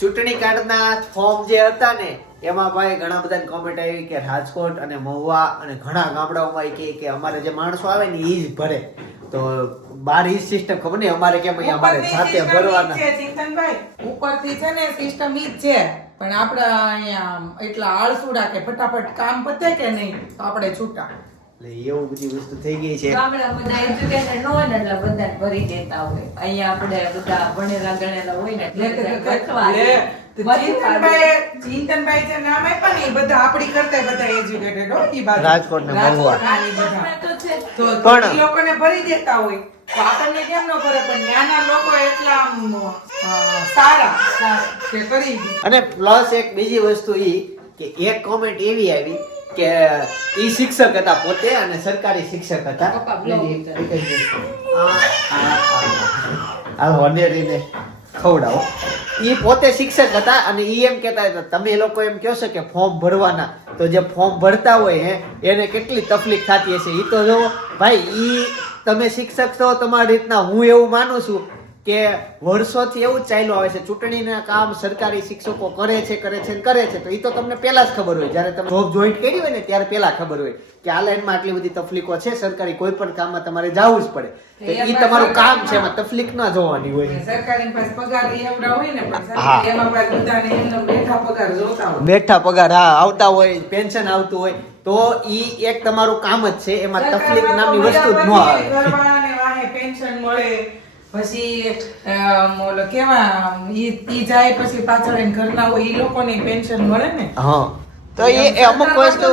ચૂંટણી કાર્ડના ફોર્મ જે હતા ને એમાં ભાઈ ઘણા બધા કોમેન્ટ આવી કે રાજકોટ અને મહુવા અને ઘણા ગામડાઓમાં કે કે અમારે જે માણસો આવે ને એ જ ભરે. તો બાર ઈ સિસ્ટમ ખબર નહીં અમારે કેમ અહીંયા અમારે સાથે ભરવાના. ચિંતનભાઈ. ઉપરથી છે ને સિસ્ટમ ઈ જ છે. પણ આપણે અહીંયા એટલા આળસુડા કે ફટાફટ કામ પતે કે નહીં તો આપણે છૂટા. એવું બધી વસ્તુ થઈ ગઈ છે. ગામડા બધા એજ્યુકેશન ન હોય ને એટલે બધા ભરી દેતા હોય. અહીંયા આપણે બધા ભણેલા ગણેલા હોય ને અને પ્લસ એક બીજી વસ્તુ ઈ કે એક કોમેન્ટ એવી આવી કે ઈ શિક્ષક હતા પોતે અને સરકારી શિક્ષક હતા. આ- વનેરીને ખવડાવો. ઈ પોતે શિક્ષક હતા અને ઈ એમ કહેતા હતા તમે લોકો એમ કહો છો કે ફોર્મ ભરવાના તો જે ફોર્મ ભરતા હોય હે એને કેટલી તકલીફ થતી હશે? ઈ તો જો ભાઈ ઈ તમે શિક્ષક છો તમારી રીતના હું એવું માનું છું કે વર્ષોથી એવું ચાલ્યું આવે છે. ચૂંટણીના કામ સરકારી શિક્ષકો કરે છે કરે છે કરે છે. તો એ તો તમને પહેલા જ ખબર હોય. જ્યારે તમે જોબ જોઈન્ટ કરી હોય ને ત્યારે પહેલા ખબર હોય કે આ લાઈનમાં આટલી બધી તકલીફો છે સરકારી. કોઈ પણ કામમાં તમારે જવું જ પડે. એ તમારું કામ છે એમાં તકલીફ ના જોવાની હોય. સરકારી પાસે પગાર એવડા હોય ને હા. સરકારી એમાં પાછું બધાને એમનો બેઠા પગાર જોતા હોય. બેઠા પગાર હા આવતા હોય પેન્શન આવતું હોય તો ઈ એક તમારું કામ જ છે. એમાં તકલીફ નામની વસ્તુ જ ન આવે. પેન્શન મળે પછી કેવા ઈ જાય પછી પાછળ ઘરના હોય ઈ લોકોને પેન્શન મળે ને? હા. તો એ એ અમુક વસ્તુ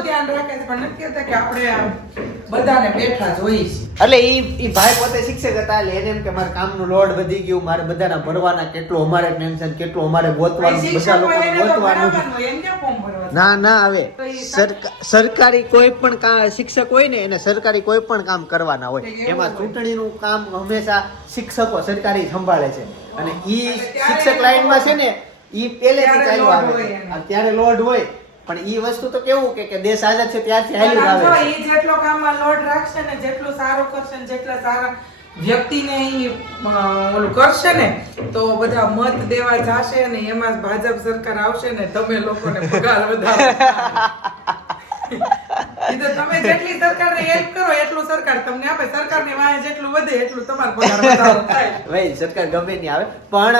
બધાને બેઠા જોઈએ એટલે ઈ ઈ ભાઈ પોતે શિક્ષક હતા એટલે એને એમ કે મારે કામનું લોડ વધી ગયું મારે બધાના ભરવાના કેટલું અમારે ટેન્શન કેટલું અમારે ગોતવાનું બધા તો ગોતવાનું? ના ના આવે સરકારી કોઈ પણ કામ શિક્ષક હોય ને એને સરકારી કોઈ પણ કામ કરવાના હોય. એમાં ચૂંટણીનું કામ હંમેશા શિક્ષકો સરકારી સંભાળે છે. અને ઈ શિક્ષક લાઈનમાં છે ને ઈ પહેલેથી ચાલ્યું આવે ત્યારે લોડ હોય પણ ઈ વસ્તુ તો કેવું કે કે દેશ આઝાદ છે ત્યારથી આમ આવે છે. ઈ જેટલો કામમાં લોડ રાખશે ને જેટલું સારું કરશે ને જેટલા સારા વ્યક્તિને ઈ ઓલું કરશે ને તો બધા મત દેવા જાશે ને એમાં ભાજપ સરકાર આવશે ને તમે લોકોને પગાર વધારો. તમે જેટલી સરકારને હેલ્પ કરો એટલું સરકાર તમને આપે. સરકારની વાહે જેટલું વધે એટલું તમારો પગાર વધારો થાય. ભાઈ સરકાર ગમે નહીં આવે. પણ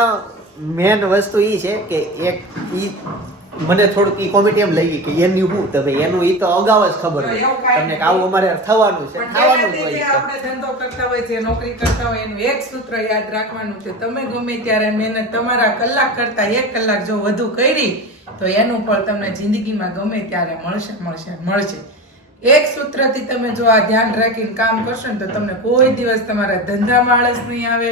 મેન વસ્તુ ઈ છે કે એક ઈ મને થોડુંક ઈ કોમેડી એમ લાગી કે એની હું તો ભાઈ એનું ઈ તો અગાઉ જ ખબર હોય. તમને કે આવું અમારે થવાનું છે થવાનું હોય આપણે ધંધો કરતા હોય છે નોકરી કરતા હોય એનું એક સૂત્ર યાદ રાખવાનું છે તમે ગમે ત્યારે મહેનત તમારા કલાક કરતા એક કલાક જો વધુ કરી તો એનું ફળ તમને જિંદગીમાં ગમે ત્યારે મળશે મળશે મળશે. એક સૂત્રથી તમે જો આ ધ્યાન રાખીને કામ કરશો ને તો તમને કોઈ દિવસ તમારા ધંધામાં આળસ નહીં આવે.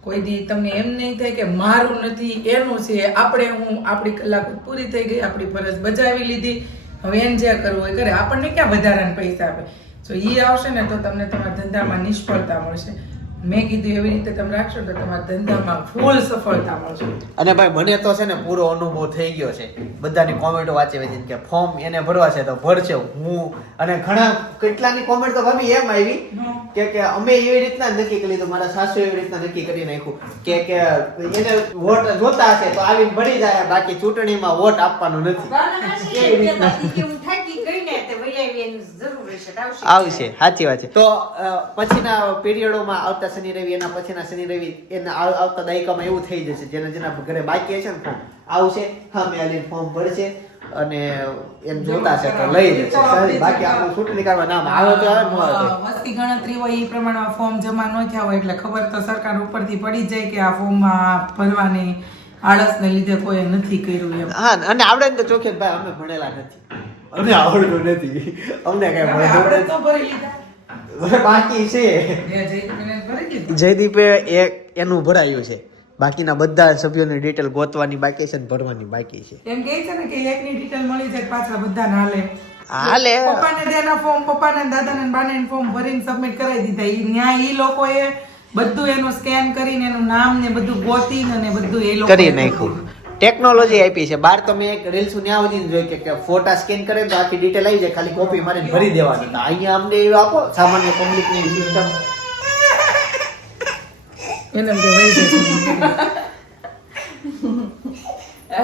કોઈ દી તમને એમ નહીં થાય કે મારું નથી, એનું છે, આપણે હું, આપણી કલાક પૂરી થઈ ગઈ, આપણી ફરજ બજાવી લીધી. હવે એને જે કરવું હોય કરે. આપણને ક્યાં વધારાના પૈસા આપે? તો એ આવશે ને તો તમને તમારા ધંધામાં નિષ્ફળતા મળશે. મેં કીધું એવી રીતે તમે રાખશો તો તમારા ધંધામાં ફૂલ સફળતા મળશે. અને ભાઈ મને તો છે ને પૂરો અનુભવ થઈ ગયો છે. બધાની કોમેન્ટો વાંચી કે ફોર્મ એને ભરવા છે તો ભરશે હું. અને ઘણા કેટલાની કોમેન્ટ તો ભાભી એમ આવી કે કે અમે એવી રીતના જ નક્કી કરી તો મારા સાસુ એવી રીતના નક્કી કરી નાખ્યું. કે કે એને વોટ જોતા હશે તો આવીને ભરી જાય બાકી ચૂંટણીમાં વોટ આપવાનો નથી. એવી રીતના. આવશે સાચી વાત છે. તો પછીના પીરિયડોમાં આવતા શનિ રવિ એના પછીના શનિ રવિ એના આવતા દાયકામાં એવું થઈ જશે. જેના જેના ઘરે બાકી હશે ને આવશે હા મેં આલીને ફોર્મ ભરશે અને એમ જોતા છે તો લઈ જશે. બાકી આપણું ચૂંટણી કરવા નામ આવે તો આવે. વસ્તી ગણતરી હોય એ પ્રમાણે ફોર્મ જમા ન થયા હોય એટલે ખબર તો સરકાર ઉપરથી પડી જાય કે આ ફોર્મમાં ભરવાની આળસને લીધે કોઈ નથી કર્યું એમ. હા અને આવડે ને તો ચોખે ભાઈ અમે ભણેલા નથી. અમને આવડતું નથી. અમને કઈ આપણે તો ભરી લીધા. બાકી છે. જયદીપે એક એનું ભરાયું છે. બાકીના બધા સભ્યોની ડિટેલ ગોતવાની બાકી છે ને ભરવાની બાકી છે. એમ કે છે ને કે એકની ડિટેલ મળી જાય પાછા બધાને હાલે. હાલે. પપ્પાને તેના ફોર્મ પપ્પાને ને દાદાને બાને ફોર્મ ભરીને સબમિટ કરાવી દીધા. ઈ ન્યાય ઈ લોકોએ બધું એનું સ્કેન કરીને એનું નામ ને બધું ગોતીને ને બધું એ લોકો કરી નાખ્યું. ટેકનોલોજી આપી છે. બાર તમે એક રીલ્સ ત્યાં સુધી જોઈ કે- ફોટા સ્કેન કરે તો આખી ડિટેલ આવી જાય. ખાલી કોપી મારીને ભરી દેવાની. અહીંયા અમને એવું આપો સામાન્ય પબ્લિકની સિસ્ટમ એને એમ વહી જશે.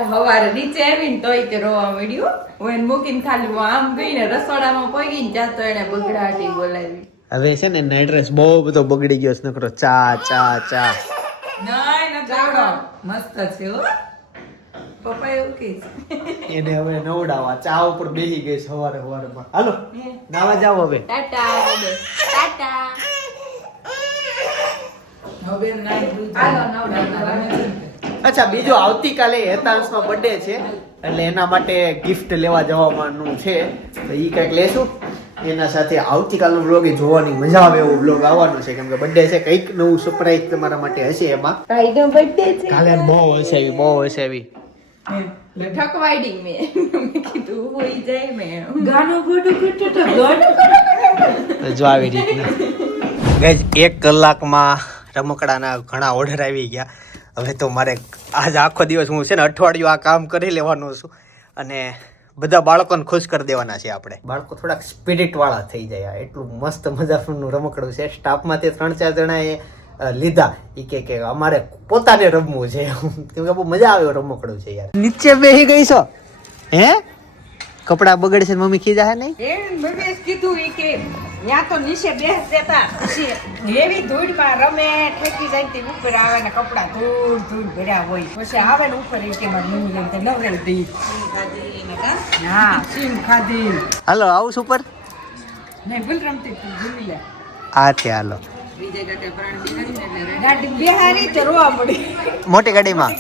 હવારે નીચે આવીને તોય તે રોવા મળ્યો હું એને મૂકીને ખાલી હું આમ ગઈને રસોડામાં પગીને ત્યાં તો એને બગડાટી બોલાવી. હવે છે ને એના એડ્રેસ બહુ બધો બગડી ગયો છે. નકરો ચા ચા ચા. ના ના મસ્ત છે હો. પપ્પા એવું કહે છે. એને હવે નવડાવા ચા ઉપર બેહી ગઈ સવારે સવારમાં. હાલો નાવા જાવ હવે. ટાટા. ટાટા. અચ્છા બીજો આવતીકાલે હેતાંશનો બર્થડે છે એટલે એના માટે ગિફ્ટ લેવા જવાનું છે. તો એ કંઈક લેશું. એના સાથે આવતીકાલનો બ્લોગ જોવાની મજા આવે એવો બ્લોગ આવવાનો છે. કેમ કે બર્થડે છે કંઈક નવું સરપ્રાઈઝ તમારા માટે હશે એમાં. કાલે બહુ હશે એવી બહુ હશે એવી. ઠકવાડી મેં. મેં કીધું હોઈ જાય મેં. ગાનો ગોટો ગોટો તો ગોટું. જો આવી રીતના. ગઈજ એક કલાકમાં રમકડાના ઘણા ઓર્ડર આવી ગયા. હવે તો મારે આજ આખો દિવસ હું છે ને અઠવાડિયું આ કામ કરી લેવાનું છું. અને બધા બાળકોને ખુશ કરી દેવાના છે આપણે. બાળકો થોડાક સ્પિરિટવાળા થઈ જાય આ. એટલું મસ્ત મજાનું રમકડું છે. સ્ટાફમાંથી ત્રણ ચાર જણાએ લીધા. એ કે કે અમારે પોતાને રમવું છે. કેમ કે બહુ મજા આવે રમકડું છે યાર. નીચે બેહી ગઈ છો? હે? કપડા બગડશે મમ્મી ખીજા હે નહીં? એ મમ્મી કીધું ઈ કે ત્યાં તો નીચે બેસ દેતા પછી એવી ધૂળમાં રમે ઠેકી જાય તે ઉપર આવે ને કપડા ધૂળ ધૂળ ભર્યા હોય. પછી આવે ને ઉપર ઈ કે મારી મમ્મી એમ કે નવરાઈ દઈ. હા સીમ ખાધી. હાલો આવું ઉપર? નહીં ભૂલ રમતી ભૂલી લે આ છે હાલો. ગાડી બેહારી તો રોવા મળી મોટી ગાડીમાં?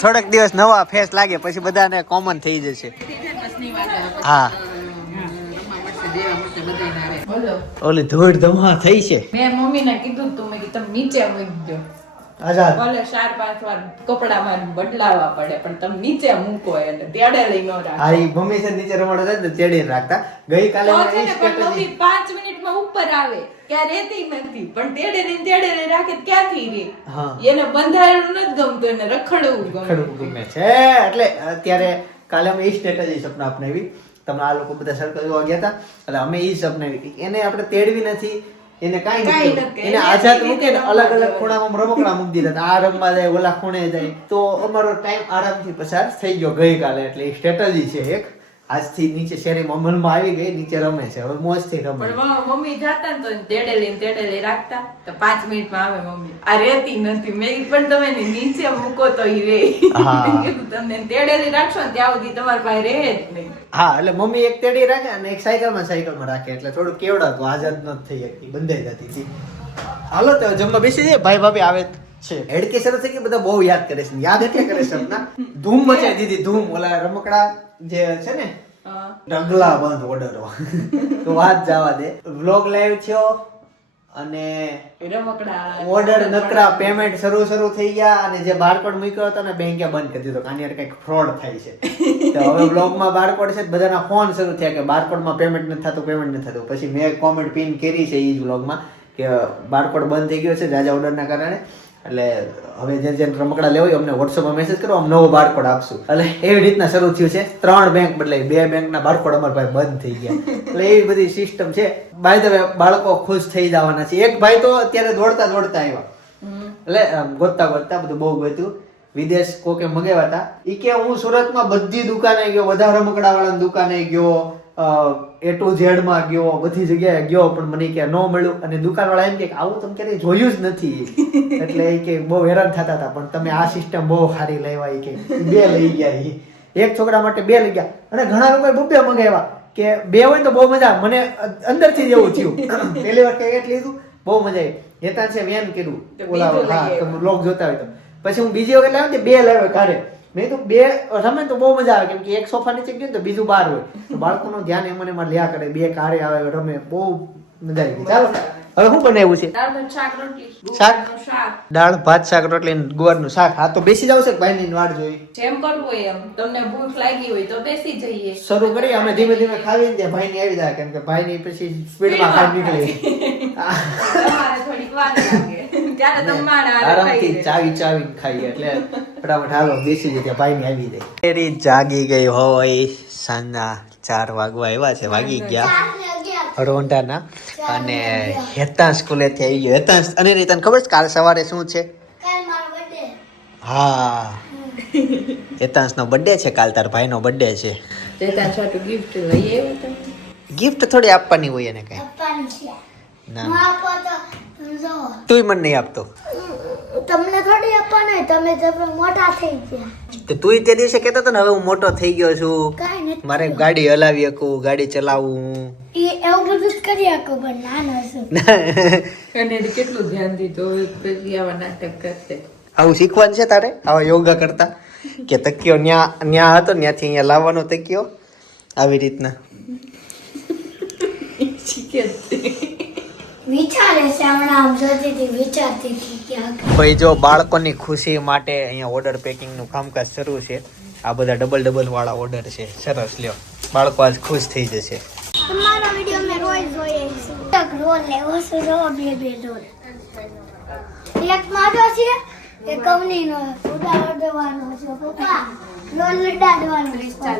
થોડાક દિવસ નવા ફેસ લાગે પછી બધાને કોમન થઈ જશે. હા. ઓલી ધૂળ ધમા થઈ છે. મેં મમ્મીને કીધું તું મેં કીધું તમે નીચે મૂકી દો આઝાદ. ભલે ચાર પાંચ વાર કપડામાં બદલાવા પડે પણ તમે નીચે મૂકો એટલે તેડે લઈ ન રાખો આ ઈ મમ્મી છે નીચે રમાડો જાય તો તેડે રાખતા. ગઈકાલે તો મને છે ને પણ મમ્મી પાંચ મિનિટમાં ઉપર આવે ક્યાં રહેતી નથી પણ તેડે ને તેડે ને રાખે ક્યાંથી રે? હા. એને બંધાયેલું નથી ગમતું એને રખડવું ગમે. રખડવું ગમે છે એટલે અત્યારે કાલે અમે ઈ સ્ટ્રેટેજી સપના અપનાવી. તમે આ લોકો બધા સર્કલ જોવા ગયા હતા એટલે અમે ઈ સપનાવી એને આપણે તેડવી નથી એને કાંઈ નથી. એને આઝાદ મૂકે ને અલગ અલગ ખૂણામાં રમકડા મૂકી દીધા આ રમવા જાય ઓલા ખૂણે જાય. તો અમારો ટાઈમ આરામથી પસાર થઈ ગયો ગઈકાલે. એટલે સ્ટ્રેટેજી છે એક. આજથી નીચે શેરીમાં અમલમાં આવી ગઈ નીચે રમે છે. હવે મોજથી રમે. પણ મમ્મી જાતા ને તો તેડેલી લઈને તેડે રાખતા. તો પાંચ મિનિટમાં આવે મમ્મી. આ રેતી નથી. મેં પણ તમે નીચે મૂકો તો ઈ રે. તમને મેં કીધું, તમે તેડે લઈ રાખશો ને ત્યાં સુધી તમારી પાસે રહે જ નહીં. હા એટલે મમ્મી એક તેડી રાખે અને એક સાયકલમાં સાયકલમાં રાખે. એટલે થોડું કેવડાતું આઝાદ ન થઈ શકતી બંધાઈ જતી હતી. હાલો તો જમવા બેસી જાય ભાઈ ભાભી આવે. છે. હેડકે શરૂ થઈ કે બધા બહુ યાદ કરે છે? યાદ એટલે કરે છે સપના ધૂમ મચાવી દીધી ધૂમ. ઓલા રમકડા જે છે ને. ઢગલા બંધ ઓર્ડરો. તો વાત જવા દે. વ્લોગ લાઈવ થયો અને ઓર્ડર નકરા પેમેન્ટ શરૂ શરૂ થઈ ગયા અને જે બારકોડ મૂક્યો હતો ને બેંકે બંધ કરી દીધો. કાની યાર કંઈક ફ્રોડ થાય છે. તો હવે બ્લોગમાં બારકોડ છે બધાના ફોન શરૂ થયા કે બારકોડમાં પેમેન્ટ નથી થતું પેમેન્ટ નથી થતું. પછી મેં કોમેન્ટ પિન કરી છે એ જ બ્લોગમાં કે બારકોડ બંધ થઈ ગયો છે જાજા ઓર્ડરના કારણે. એટલે હવે જે જે રમકડા લેવું અમને વોટ્સઅપમાં મેસેજ કરો અમે નવો બારકોડ આપશું. એટલે એવી રીતના શરૂ થયું છે. ત્રણ બેંક બદલાઈ બે બેંકના બારકોડ અમારા ભાઈ બંધ થઈ ગયા. એટલે એવી બધી સિસ્ટમ છે. બાય ધ વે બાળકો ખુશ થઈ જવાના છે. એક ભાઈ તો અત્યારે દોડતા દોડતા આવ્યા. એટલે ગોતતા ગોતતા બધું બહુ ગોત્યું. વિદેશ કોકે મગાવ્યા હતા. ઈ કે હું સુરતમાં બધી દુકાને ગયો બધા રમકડા વાળાની દુકાને ગયો. એ ટુ ઝેડમાં ગયો બધી જગ્યાએ ગયો પણ મને કે ન મળ્યું. અને દુકાનવાળા એમ કે આવું તમે ક્યારેય જોયું જ નથી. એટલે એ કે બહુ હેરાન થતા હતા. પણ તમે આ સિસ્ટમ બહુ સારી લેવાય. કે બે લઈ ગયા. એક છોકરા માટે બે લઈ ગયા. અને ઘણા લોકોએ બબ્બે મંગાવ્યા કે બે હોય ને તો બહુ મજા મને અંદરથી જ એવું થયું. પહેલી વાર કે એક લીધું. બહુ મજા આવી. નેતા છે વેન કર્યું. તો ઓલા હા તમે બ્લોગ જોતા હોય તો. પછી હું બીજી વખત લાવ્યો બે લાવ્યો કારે મેં તો બે રમે તો બહુ મજા આવે કેમ કે એક સોફા નીચે ગયો ને તો બીજું બહાર હોય. તો બાળકોનું ધ્યાન એમાં ને એમાં લ્યા કરે બે કારે આવે રમે બહુ મજા આવી ચાલો હવે શું બનાવ્યું છે? શાક દાળ ભાત શાક રોટલી ને ગુવારનું શાક. હા તો બેસી જાવ છે ભાઈની વાટ જોઈ? જેમ કરવું હોય એમ. તમને ભૂખ લાગી હોય તો બેસી જઈએ. શરૂ કરી અમે ધીમે ધીમે ખાવી ને ભાઈ ની આવી જાય કેમ કે ભાઈ ની પછી સ્પીડમાં ખાઈ નીકળે. તમારે થોડીક વાર લાગે. ત્યારે તમારે આરામથી ચાવી ચાવી ખાઈએ એટલે ફટાફટ હાલો બેસી જઈએ ભાઈ ની આવી જાય. તેરી જાગી ગઈ હોય સાંજના ચાર વાગવા આવ્યા છે વાગી ગયા. રોંઢાના. અને હેતા સ્કૂલેથી આવી ગયો. હેતા અને તને ખબર છે કાલ સવારે શું છે? કાલ મારો birthday. હા. હેતાંશનો બર્થડે છે કાલ તાર ભાઈનો બર્થડે છે. ગિફ્ટ લઈ આવ્યો ગિફ્ટ થોડી આપવાની હોય એને કઈ. ના તો મને નહીં આપતો. તમને થોડી આપવાના હોય તમે તમે મોટા થઈ ગયા. તો તુંય તે દિવસે કહેતો હતો ને હવે હું મોટો થઈ ગયો છું. મારે ગાડી હલાવી શકું ગાડી ચલાવું એ એવું બધું કરી શકું પણ નાનો છું. અને એને કેટલું ધ્યાન દીધું પછી આવા નાટક કરશે. આવું શીખવાનું છે તારે? આવા યોગા કરતા? કે તકિયો ન્યા ન્યા હતો ત્યાંથી અહીંયા લાવવાનો તકિયો? આવી રીતના. શીખે ભાઈ જો બાળકોની ખુશી માટે અહીંયા ઓર્ડર પેકિંગનું કામકાજ શરૂ છે. આ બધા ડબલ ડબલ વાળા ઓર્ડર છે. સરસ લ્યો. બાળકો આજ ખુશ થઈ જશે. તમારો વીડિયો મે રોજ જોઈએ છે. એક રોલ લેવો છે રો બે બે રોલ. એક મારો છે એક નો ઉડાડો દેવાનો છે પપ્પા. રોલ છે છે.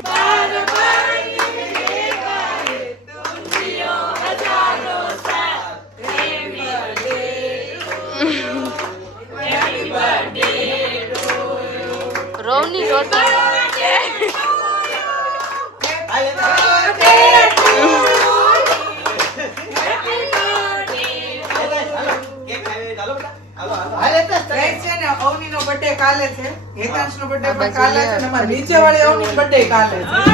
છે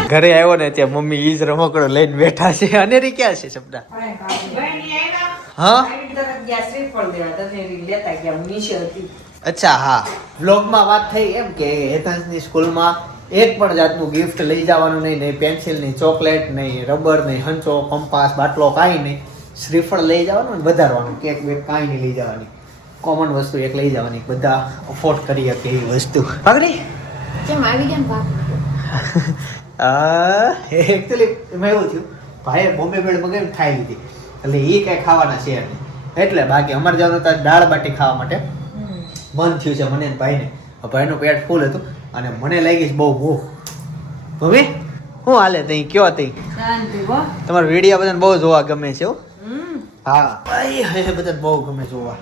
ઘરે આવ્યો ને ત્યાં મમ્મી ઈજ રમકડો લઈને બેઠા છે. અને ક્યાં છે સપના કાંઈ હા? અચ્છા હા. વ્લોગમાં વાત થઈ એમ કે હેતાંશની સ્કૂલમાં એક પણ જાતનું ગિફ્ટ લઈ જવાનું નહીં નહીં પેન્સિલ નહીં ચોકલેટ નહીં રબર નહીં હંચો કંપાસ બાટલો કાંઈ નહીં. શ્રીફળ લઈ જવાનું ને વધારવાનું કેક બેક કાંઈ નહીં લઈ જવાની. કોમન વસ્તુ એક લઈ જવાની બધા અફોર્ડ કરી શકે એવી વસ્તુ. પકડી કેમ આવી ગયા એકચ્યુઅલી એમાં એવું થયું ભાઈએ બોમ્બે બેડ મગાવી ખાઈ લીધી. એટલે એ કાંઈ ખાવાના છે નહીં. એટલે બાકી અમારે જવાનું હતા દાળ બાટી ખાવા માટે. મન થયું છે મને ભાઈને. ભાઈનું પેટ ફૂલ હતું અને મને લાગી છે બહુ ભૂખ. ભૂમિ શું હાલે તઈ? કયો તઈ? તમારો વીડિયો બધાને બહુ જોવા ગમે છે હો. હા. બધાને બહુ ગમે જોવા.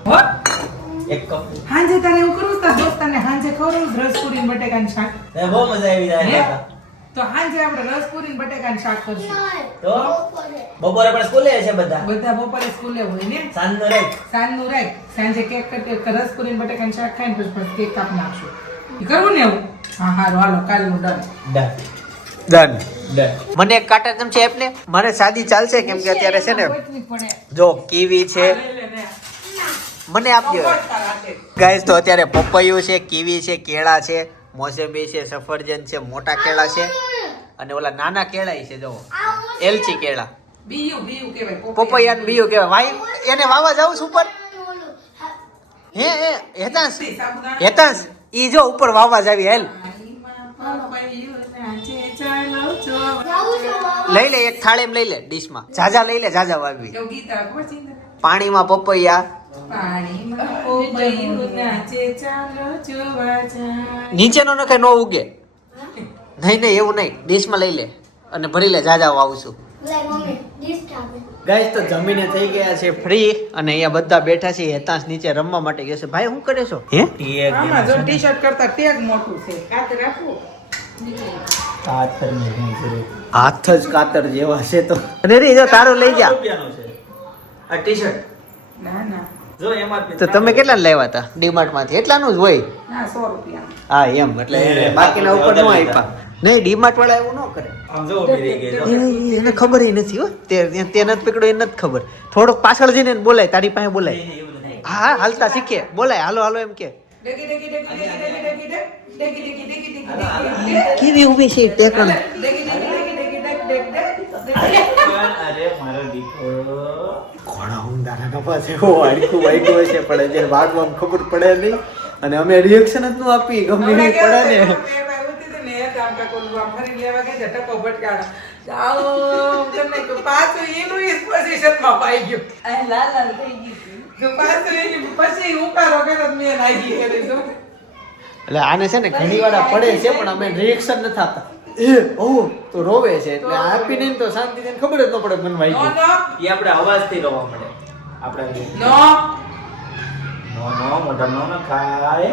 એક કપ. હાંજે તારે એવું કરવું? તાર દોસ્તારને હાંજે ખવડાવું? રસપુરી ને બટેકાનું શાક? બહુ મજા આવી હે? તો હાંજે આપણે રસ પૂરી બટેકા શાક કરશું. તો બપોરે. પણ સ્કૂલે છે બધા? બધા બપોરે સ્કૂલે હોય ને? સાંજનો રે સાંજનું રે સાંજે કેક કટી રસપુરી પૂરી બટેકા શાક ખાઈને પછી પછી કેક કાપ નાખશું. એ કરવું ને એવું? હા હારું હાલો કાલનું ડન ડન મને એક કાંટા ચમચી એપ ને મને સાદી ચાલશે કેમ કે અત્યારે છે ને જો કીવી છે. મને આપજો. ગાઈસ તો અત્યારે પપૈયું છે કીવી છે કેળા છે. મોસંબી છે સફરજન છે મોટા કેળા છે. અને ઓલા નાના કેળા છે જો એલચી કેળા. બીયું બીયું કહેવાય પપૈયા ને બીયું. કેવાય વાઈ એને વાવા જાવ છું ઉપર? હે હે હેતાંશ. હેતાંશ ઈ જો ઉપર વાવા જાવી હેલ. લઈ લે એક થાળીમાં લઈ લે ડીશમાં. જાજા લઈ લે જાજા વાવી? પાણીમાં પપૈયા. નીચેનો નખે નો ઉગે. નહીં નહીં એવું નહીં. ડીશમાં લઈ લે અને ભરી લે જાજા આવું છું. ગાઈસ તો જમીને થઈ ગયા છે ફ્રી અને અહીંયા બધા બેઠા છે હેતાંશ નીચે રમવા માટે ગયો છે. ભાઈ શું કરે છો? હે? આમાં જો ટી-શર્ટ કરતા ટેગ મોટું છે. કાત રાખવું? હાથ જ કાતર જેવા છે તો. અને રે જો તારો લઈ જા. આ ટી-શર્ટ ના ના. જો એમાં તો તમે કેટલા લેવા હતા? ડીમાર્ટમાંથી એટલાનું જ હોય? ના સો રૂપિયા. હા એમ. એટલે એને બાકીના ઉપર નો આપ્યા. નહીં ડીમાર્ટ વાળા એવું ન કરે. આમ જો ગઈ એને એને ખબર નથી હો. તે તે નથી પકડ્યો એ નથી ખબર. થોડોક પાછળ જઈને બોલાય તારી પાસે બોલાય. હા હાલતા શીખે બોલાય હાલો હાલો એમ કે. કેવી ઊભી છે ટેકણ ખબર પડે નહીં અને અમે રિએક્શન જ નું આપી ગમે નહીં પડે ને પાછું એનું પોઝિશનમાં પાઈ લાલ લાલ થઈ ગયું હતી. પાછું એની પછી ઉકારો કર્યો મેં નાખી કરી એટલે આને છે ને ઘણી વાર આ પડે છે પણ અમે રિએક્શન નથી આપતા. એ ઓ તો રોવે છે એટલે આપીને તો શાંતિ ખબર જ ન પડે મન વાઈ ગયું એ આપણે અવાજથી રોવા મળે. આપણે નો. નો નો મોઢા નો ન ખાય.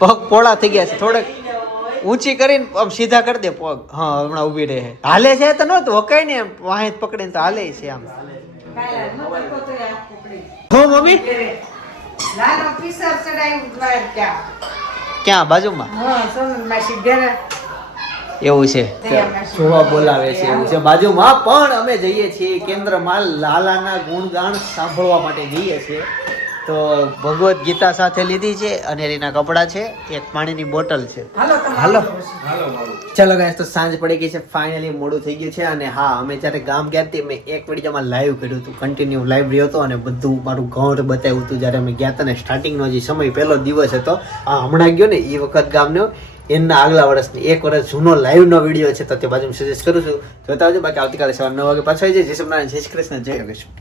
પગ પોળા થઈ ગયા છે થોડેક ઊંચી કરીને આમ સીધા કરી દે પગ. હા હમણાં ઊભી રહે. હાલે છે તો નહોતું હકાય ને એમ વાહે પકડીને તો હાલે છે આમ. હો મમ્મી? નાનો પીસર ચડાવ્યું દ્વાર ક્યાં? ક્યાં બાજુમાં? હા સોનલ માસી ઘરે? એવું છે. જોવા બોલાવે છે એવું છે. બાજુમાં પણ અમે જઈએ છીએ. કેન્દ્રમાં લાલાના ગુણગાન સાંભળવા માટે જઈએ છીએ. તો ભગવદ્ ગીતા સાથે લીધી છે અને એના કપડાં છે એક પાણીની બોટલ છે. હાલો ચલો ગાઈસ તો સાંજ પડી ગઈ છે ફાઇનલી મોડું થઈ ગયું છે અને હા અમે જ્યારે ગામ ગયા હતી મેં એક વિડીયોમાં લાઈવ કર્યું હતું કન્ટિન્યુ લાઈવ રહ્યો હતો અને બધું મારું ઘર બતાવ્યું હતું જ્યારે અમે ગયા હતા ને સ્ટાર્ટિંગનો જે સમય પહેલો દિવસ હતો આ હમણાં ગયો ને એ વખત ગામનો એમના આગલા વર્ષની એક વર્ષ જૂનો લાઈવનો વીડિયો છે તો તે બાજુ સજેસ્ટ કરું છું. જોતા આવજો બાકી આવતીકાલે સવાર નવ વાગે પાછા આવી જાય. જય સોમનારાયણ જય શ્રી કૃષ્ણ જય યોગેશ્વર